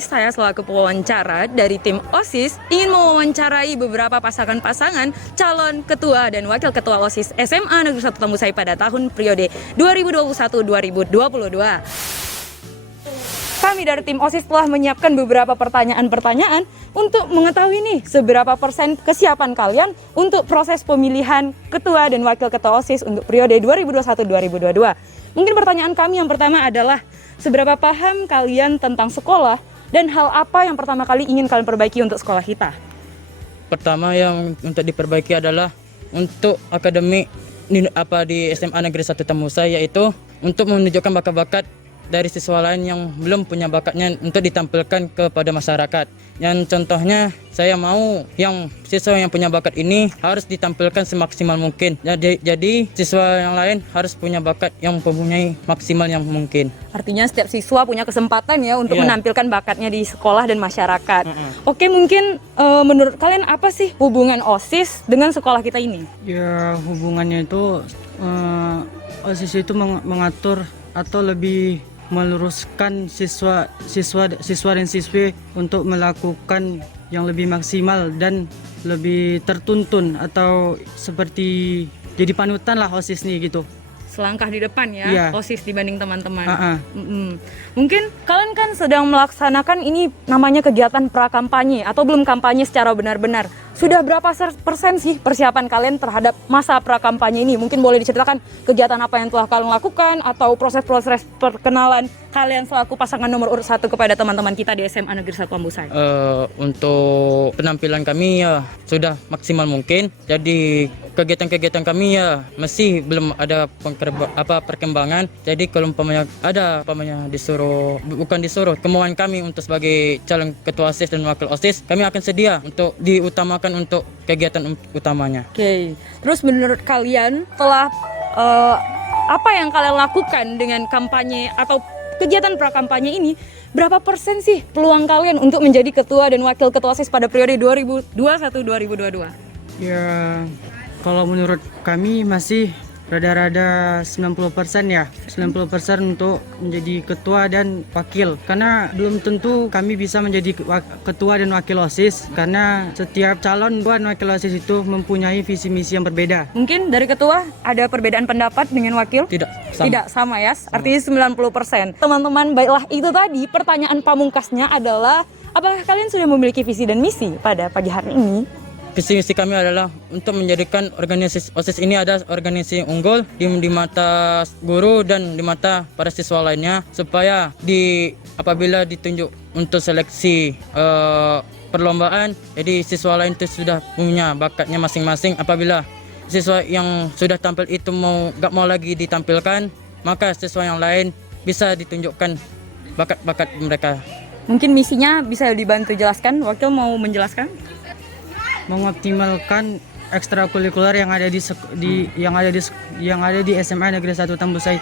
guys, saya selaku pewawancara dari tim OSIS ingin mewawancarai beberapa pasangan-pasangan calon ketua dan wakil ketua OSIS SMA Negeri 1 Tambusai pada tahun periode 2021-2022. Kami dari tim OSIS telah menyiapkan beberapa pertanyaan-pertanyaan untuk mengetahui nih seberapa persen kesiapan kalian untuk proses pemilihan ketua dan wakil ketua OSIS untuk periode 2021-2022. Mungkin pertanyaan kami yang pertama adalah seberapa paham kalian tentang sekolah dan hal apa yang pertama kali ingin kalian perbaiki untuk sekolah kita? Pertama yang untuk diperbaiki adalah untuk akademik di SMA Negeri 1 Tambusai, yaitu untuk menunjukkan bakat-bakat dari siswa lain yang belum punya bakatnya untuk ditampilkan kepada masyarakat. Yang contohnya saya mau yang siswa yang punya bakat ini harus ditampilkan semaksimal mungkin. Jadi siswa yang lain harus punya bakat yang mempunyai maksimal yang mungkin. Artinya setiap siswa punya kesempatan ya untuk menampilkan bakatnya di sekolah dan masyarakat. Oke, mungkin menurut kalian apa sih hubungan OSIS dengan sekolah kita ini? Ya, hubungannya itu OSIS itu mengatur atau lebih meluruskan siswa dan siswi untuk melakukan yang lebih maksimal dan lebih tertuntun, atau seperti jadi panutan lah OSIS nih gitu. Selangkah di depan ya, Iya. OSIS dibanding teman-teman. Mungkin kalian kan sedang melaksanakan ini namanya kegiatan pra-kampanye atau belum kampanye secara benar-benar. Sudah berapa persen sih persiapan kalian terhadap masa pra-kampanye ini? Mungkin boleh diceritakan kegiatan apa yang telah kalian lakukan atau proses-proses perkenalan kalian selaku pasangan nomor urut 1 kepada teman-teman kita di SMA Negeri 1 Tambusai. Untuk penampilan kami ya sudah maksimal mungkin. Jadi kegiatan-kegiatan kami ya masih belum ada perkembangan. Jadi kalau kemauan kami untuk sebagai calon ketua OSIS dan wakil OSIS, kami akan sedia untuk diutamakan untuk kegiatan utamanya. Oke. Terus menurut kalian telah apa yang kalian lakukan dengan kampanye atau kegiatan pra-kampanye ini, berapa persen sih peluang kalian untuk menjadi ketua dan wakil ketua OSIS pada periode 2021-2022? Ya, kalau menurut kami masih rada-rada 90% ya. 90% untuk menjadi ketua dan wakil. Karena belum tentu kami bisa menjadi ketua dan wakil OSIS, karena setiap calon dan wakil OSIS itu mempunyai visi misi yang berbeda. Mungkin dari ketua ada perbedaan pendapat dengan wakil? Tidak Sama ya, artinya 90%. Teman-teman, baiklah itu tadi pertanyaan pamungkasnya adalah apakah kalian sudah memiliki visi dan misi pada pagi hari ini? Visi misi kami adalah untuk menjadikan organisasi OSIS ini ada organisasi unggul di mata guru dan di mata para siswa lainnya, supaya apabila ditunjuk untuk seleksi perlombaan, jadi siswa lain itu sudah punya bakatnya masing-masing. Apabila siswa yang sudah tampil itu gak mau lagi ditampilkan, maka siswa yang lain bisa ditunjukkan bakat-bakat mereka. Mungkin misinya bisa dibantu jelaskan, wakil mau menjelaskan? Mengoptimalkan ekstrakurikuler yang ada di SMA Negeri 1 Tambusai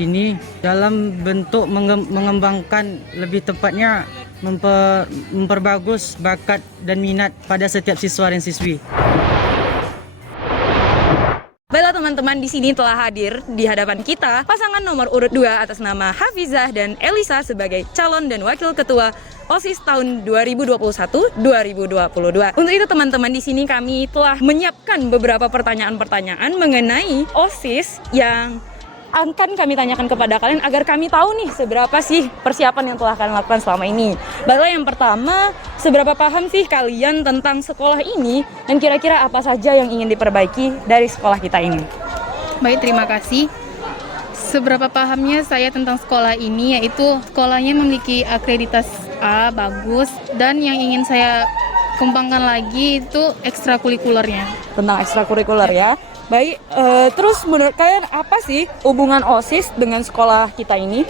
ini dalam bentuk mengembangkan, lebih tepatnya memperbagus bakat dan minat pada setiap siswa dan siswi. Baiklah teman-teman, di sini telah hadir di hadapan kita pasangan nomor urut 2 atas nama Hafizah dan Elisa sebagai calon dan wakil ketua OSIS tahun 2021-2022. Untuk itu teman-teman, di sini kami telah menyiapkan beberapa pertanyaan-pertanyaan mengenai OSIS yang akan kami tanyakan kepada kalian agar kami tahu nih seberapa sih persiapan yang telah kalian lakukan selama ini. Baiklah, yang pertama, seberapa paham sih kalian tentang sekolah ini dan kira-kira apa saja yang ingin diperbaiki dari sekolah kita ini? Baik, terima kasih. Seberapa pahamnya saya tentang sekolah ini, yaitu sekolahnya memiliki akreditasi A, bagus, dan yang ingin saya kembangkan lagi itu ekstrakurikulernya. Tentang ekstrakurikuler ya. Baik, terus menurut kalian apa sih hubungan OSIS dengan sekolah kita ini?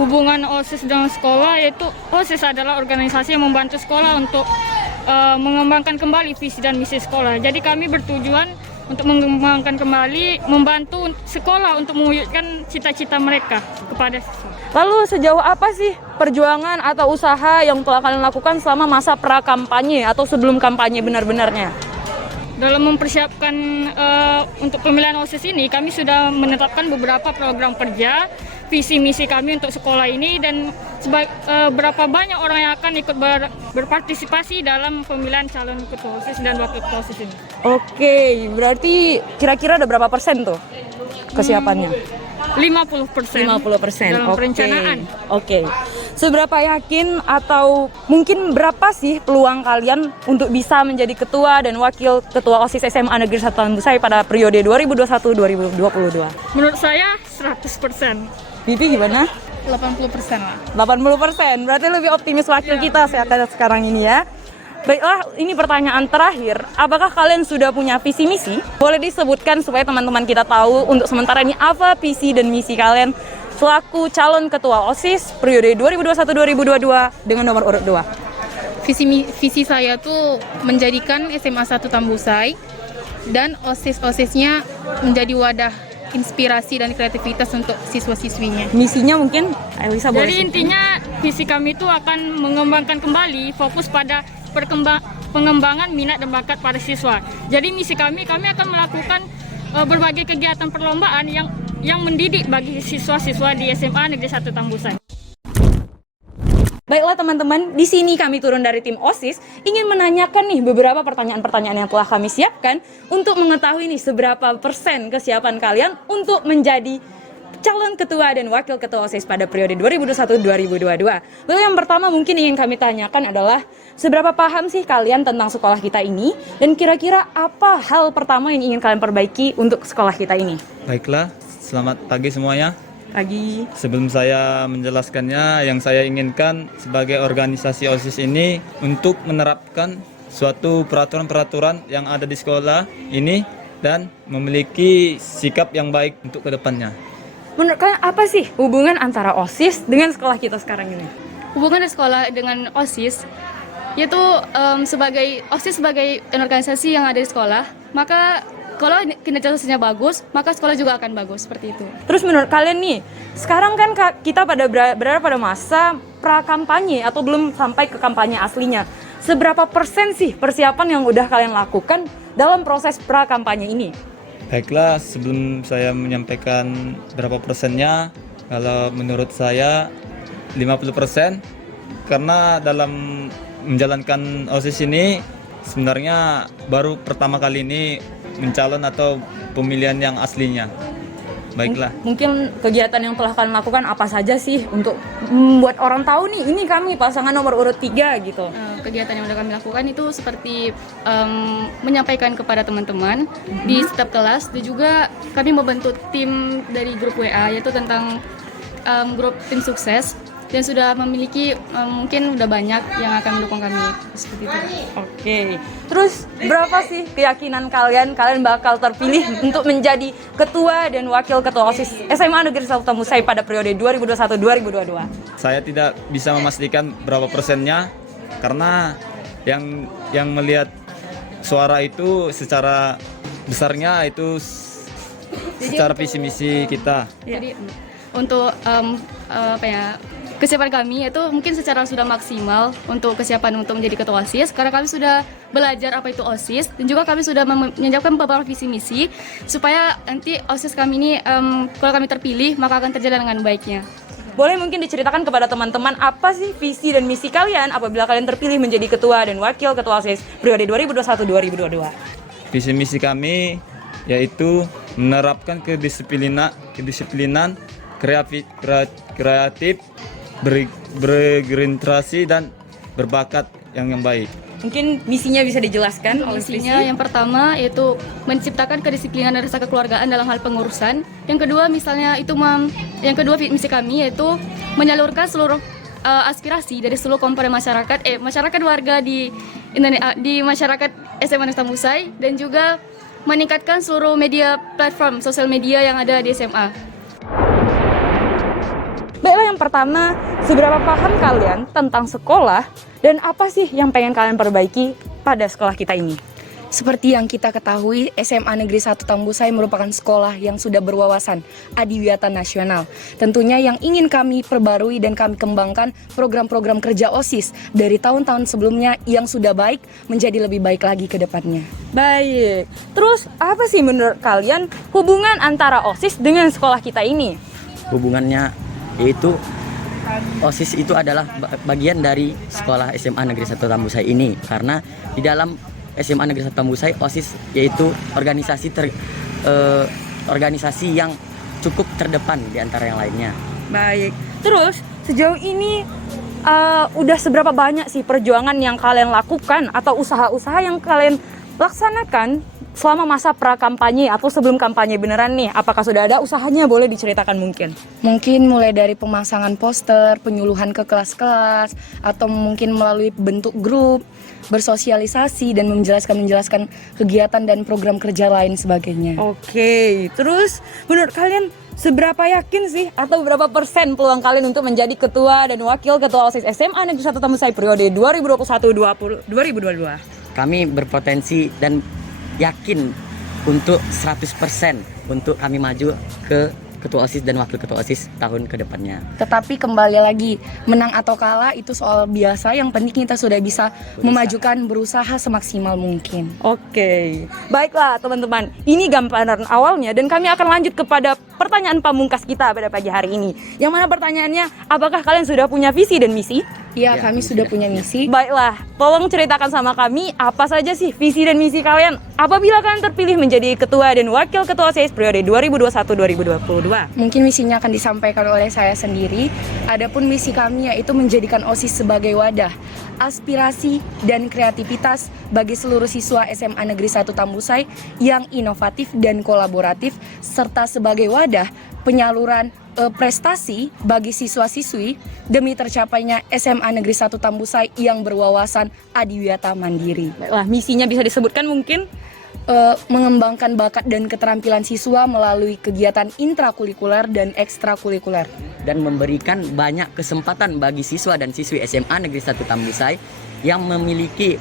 Hubungan OSIS dengan sekolah yaitu OSIS adalah organisasi yang membantu sekolah untuk mengembangkan kembali visi dan misi sekolah. Jadi kami bertujuan untuk mengembangkan kembali, membantu sekolah untuk mewujudkan cita-cita mereka kepada siswa. Lalu sejauh apa sih perjuangan atau usaha yang telah kalian lakukan selama masa pra-kampanye atau sebelum kampanye benar-benarnya? Dalam mempersiapkan untuk pemilihan OSIS ini, kami sudah menetapkan beberapa program kerja, visi misi kami untuk sekolah ini dan berapa banyak orang yang akan ikut berpartisipasi dalam pemilihan calon ketua OSIS dan wakil ketua OSIS ini. Oke, berarti kira-kira ada berapa persen tuh kesiapannya? 50%. 50% dalam perencanaan. Oke. Seberapa yakin atau mungkin berapa sih peluang kalian untuk bisa menjadi ketua dan wakil ketua OSIS SMA Negeri 1 Tambusai pada periode 2021-2022? Menurut saya 100%. Bibi gimana? 80% lah. 80%. Berarti lebih optimis wakil kita sekarang ini ya. Baiklah, ini pertanyaan terakhir. Apakah kalian sudah punya visi misi? Boleh disebutkan supaya teman-teman kita tahu untuk sementara ini apa visi dan misi kalian selaku calon ketua OSIS periode 2021-2022 dengan nomor urut 2. Visi saya tuh menjadikan SMA 1 Tambusai dan OSIS-OSISnya menjadi wadah inspirasi dan kreativitas untuk siswa-siswinya. Misinya mungkin Elisa boleh. Jadi intinya visi kami itu akan mengembangkan kembali fokus pada pengembangan minat dan bakat para siswa. Jadi misi kami akan melakukan berbagai kegiatan perlombaan yang mendidik bagi siswa-siswa di SMA Negeri 1 Tambusai. Baiklah teman-teman, di sini kami turun dari tim OSIS ingin menanyakan nih beberapa pertanyaan-pertanyaan yang telah kami siapkan untuk mengetahui nih seberapa persen kesiapan kalian untuk menjadi calon ketua dan wakil ketua OSIS pada periode 2021-2022. Lalu yang pertama mungkin ingin kami tanyakan adalah seberapa paham sih kalian tentang sekolah kita ini dan kira-kira apa hal pertama yang ingin kalian perbaiki untuk sekolah kita ini? Baiklah, selamat pagi semuanya. Pagi. Sebelum saya menjelaskannya, yang saya inginkan sebagai organisasi OSIS ini untuk menerapkan suatu peraturan-peraturan yang ada di sekolah ini dan memiliki sikap yang baik untuk kedepannya. Menurut kalian apa sih hubungan antara OSIS dengan sekolah kita sekarang ini? Hubungan sekolah dengan OSIS yaitu sebagai OSIS sebagai organisasi yang ada di sekolah, maka kalau kinerja OSISnya bagus, maka sekolah juga akan bagus, seperti itu. Terus menurut kalian nih, sekarang kan kita berada pada masa pra-kampanye atau belum sampai ke kampanye aslinya. Seberapa persen sih persiapan yang udah kalian lakukan dalam proses pra-kampanye ini? Baiklah, sebelum saya menyampaikan berapa persennya, kalau menurut saya 50%, karena dalam menjalankan OSIS ini sebenarnya baru pertama kali ini mencalon atau pemilihan yang aslinya. Baiklah. Mungkin kegiatan yang telah kalian lakukan apa saja sih untuk membuat orang tahu nih ini kami pasangan nomor urut 3 gitu. Kegiatan yang sudah kami lakukan itu seperti menyampaikan kepada teman-teman di setiap kelas, dan juga kami membentuk tim dari grup WA yaitu tentang grup tim sukses, dan sudah memiliki mungkin udah banyak yang akan mendukung kami seperti itu. Oke. Terus berapa sih keyakinan kalian bakal terpilih untuk menjadi ketua dan wakil ketua OSIS SMA Negeri 1 Tambusai pada periode 2021-2022? Saya tidak bisa memastikan berapa persennya karena yang melihat suara itu secara besarnya itu secara visi misi kita. Jadi untuk kesiapan kami itu mungkin secara sudah maksimal untuk kesiapan untuk menjadi ketua OSIS, karena kami sudah belajar apa itu OSIS, dan juga kami sudah menyiapkan beberapa visi misi supaya nanti OSIS kami ini kalau kami terpilih maka akan terjalan dengan baiknya. Boleh mungkin diceritakan kepada teman-teman apa sih visi dan misi kalian apabila kalian terpilih menjadi ketua dan wakil ketua OSIS periode 2021-2022? Visi misi kami yaitu menerapkan kedisiplinan kreatif, berorientasi dan berbakat yang baik. Mungkin misinya bisa dijelaskan oleh Misinya yang pertama yaitu menciptakan kedisiplinan dan rasa kekeluargaan dalam hal pengurusan. Yang kedua misi kami yaitu menyalurkan seluruh aspirasi dari seluruh komponen masyarakat warga di masyarakat SMA Negeri Tambusai, dan juga meningkatkan seluruh media platform sosial media yang ada di SMA. Baiklah, yang pertama, seberapa paham kalian tentang sekolah dan apa sih yang pengen kalian perbaiki pada sekolah kita ini? Seperti yang kita ketahui, SMA Negeri 1 Tambusai merupakan sekolah yang sudah berwawasan adiwiyata nasional. Tentunya yang ingin kami perbarui dan kami kembangkan program-program kerja OSIS dari tahun-tahun sebelumnya yang sudah baik menjadi lebih baik lagi ke depannya. Baik, terus apa sih menurut kalian hubungan antara OSIS dengan sekolah kita ini? Hubungannya yaitu OSIS itu adalah bagian dari sekolah SMA Negeri 1 Tambusai ini, karena di dalam SMA Negeri 1 Tambusai OSIS yaitu organisasi yang cukup terdepan di antara yang lainnya. Baik. Terus sejauh ini udah seberapa banyak sih perjuangan yang kalian lakukan atau usaha-usaha yang kalian laksanakan selama masa pra-kampanye atau sebelum kampanye beneran nih? Apakah sudah ada usahanya? Boleh diceritakan mungkin? Mungkin mulai dari pemasangan poster, penyuluhan ke kelas-kelas, atau mungkin melalui bentuk grup, bersosialisasi dan menjelaskan kegiatan dan program kerja lain sebagainya. Oke, terus menurut kalian seberapa yakin sih atau berapa persen peluang kalian untuk menjadi ketua dan wakil ketua OSIS SMA Negeri 1 Tambusai periode 2021-2022? Kami berpotensi dan yakin untuk 100% untuk kami maju ke ketua OSIS dan wakil ketua OSIS tahun ke depannya. Tetapi kembali lagi, menang atau kalah itu soal biasa, yang penting kita sudah bisa memajukan, berusaha semaksimal mungkin. Oke, baiklah teman-teman, ini gambaran awalnya dan kami akan lanjut kepada pertanyaan pamungkas kita pada pagi hari ini. Yang mana pertanyaannya, apakah kalian sudah punya visi dan misi? Ya, kami sudah punya misi. Baiklah, tolong ceritakan sama kami apa saja sih visi dan misi kalian apabila kalian terpilih menjadi ketua dan wakil ketua OSIS periode 2021-2022. Mungkin misinya akan disampaikan oleh saya sendiri. Adapun misi kami yaitu menjadikan OSIS sebagai wadah aspirasi dan kreativitas bagi seluruh siswa SMA Negeri 1 Tambusai yang inovatif dan kolaboratif, serta sebagai wadah penyaluran prestasi bagi siswa-siswi demi tercapainya SMA Negeri 1 Tambusai yang berwawasan adiwiyata mandiri. Baiklah, misinya bisa disebutkan mungkin? Mengembangkan bakat dan keterampilan siswa melalui kegiatan intrakurikuler dan ekstrakurikuler, dan memberikan banyak kesempatan bagi siswa dan siswi SMA Negeri 1 Tambusai yang memiliki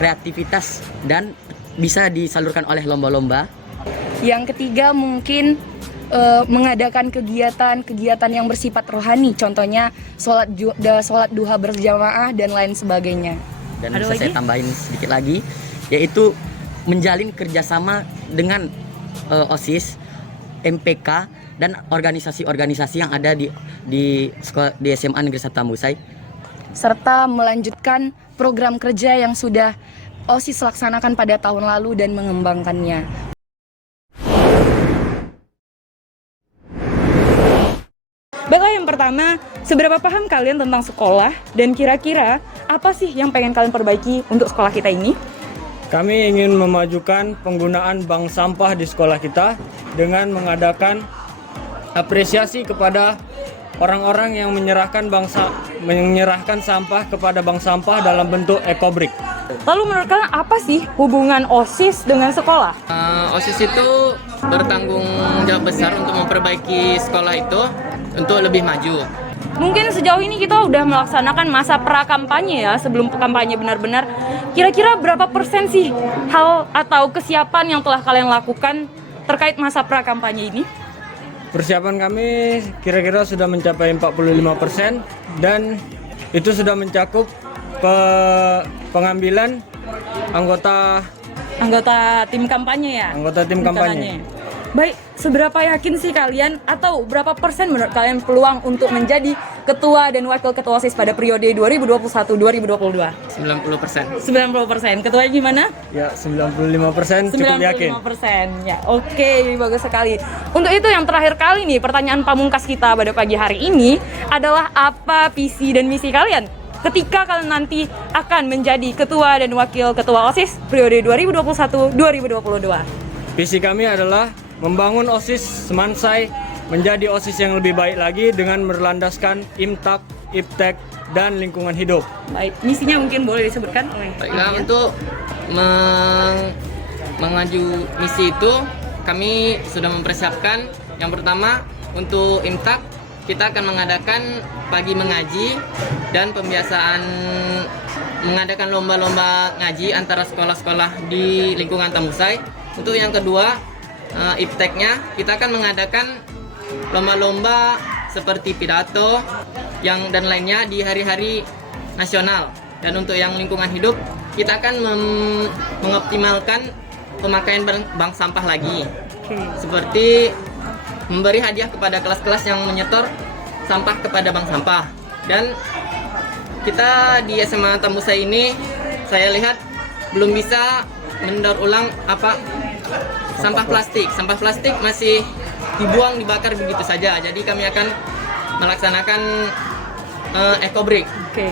kreativitas dan bisa disalurkan oleh lomba-lomba. Yang ketiga mungkin mengadakan kegiatan yang bersifat rohani, contohnya sholat duha berjamaah dan lain sebagainya. Dan bisa saya tambahin sedikit lagi, yaitu menjalin kerjasama dengan OSIS, MPK, dan organisasi-organisasi yang ada di SMA Negeri 1 Tambusai, serta melanjutkan program kerja yang sudah OSIS laksanakan pada tahun lalu dan mengembangkannya. Baiklah, yang pertama, seberapa paham kalian tentang sekolah dan kira-kira apa sih yang pengen kalian perbaiki untuk sekolah kita ini? Kami ingin memajukan penggunaan bank sampah di sekolah kita dengan mengadakan apresiasi kepada orang-orang yang menyerahkan sampah kepada bank sampah dalam bentuk ekobrik. Lalu menurut kalian apa sih hubungan OSIS dengan sekolah? OSIS itu bertanggung jawab besar untuk memperbaiki sekolah itu untuk lebih maju. Mungkin sejauh ini kita udah melaksanakan masa pra-kampanye ya, sebelum kampanye benar-benar. Kira-kira berapa persen sih hal atau kesiapan yang telah kalian lakukan terkait masa pra-kampanye ini? Persiapan kami kira-kira sudah mencapai 45% dan itu sudah mencakup pengambilan anggota tim kampanye ya? Anggota tim kampanye. Baik, seberapa yakin sih kalian atau berapa persen menurut kalian peluang untuk menjadi ketua dan wakil ketua OSIS pada periode 2021-2022? 90%. 90%. Ketuanya gimana? Ya, 95% cukup yakin. 95%. Ya, oke, bagus sekali. Untuk itu yang terakhir kali nih, pertanyaan pamungkas kita pada pagi hari ini adalah apa visi dan misi kalian ketika kalian nanti akan menjadi ketua dan wakil ketua OSIS periode 2021-2022? Visi kami adalah membangun OSIS Semansai menjadi OSIS yang lebih baik lagi dengan berlandaskan IMTAK, IPTEK, dan lingkungan hidup. Baik, misinya mungkin boleh disebutkan oleh Baiklah, untuk mengaju misi itu kami sudah mempersiapkan. Yang pertama, untuk IMTAK kita akan mengadakan pagi mengaji dan pembiasaan mengadakan lomba-lomba ngaji antara sekolah-sekolah di lingkungan Tambusai. Untuk yang kedua, IPTEK-nya kita akan mengadakan lomba-lomba seperti pidato dan lainnya di hari-hari nasional. Dan untuk yang lingkungan hidup, kita akan mengoptimalkan pemakaian bank sampah lagi. Seperti memberi hadiah kepada kelas-kelas yang menyetor sampah kepada bank sampah. Dan kita di SMA Tambusai ini saya lihat belum bisa mendaur ulang sampah plastik. Sampah plastik masih dibuang, dibakar begitu saja. Jadi kami akan melaksanakan eco break. Oke.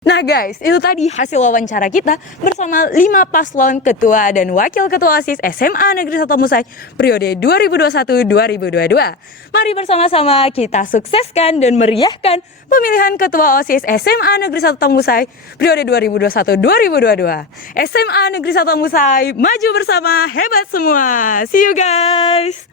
Nah guys, itu tadi hasil wawancara kita bersama 5 paslon ketua dan wakil ketua OSIS SMA Negeri 1 Tambusai periode 2021-2022. Mari bersama-sama kita sukseskan dan meriahkan pemilihan ketua OSIS SMA Negeri 1 Tambusai periode 2021-2022. SMA Negeri 1 Tambusai, maju bersama, hebat semua. See you guys.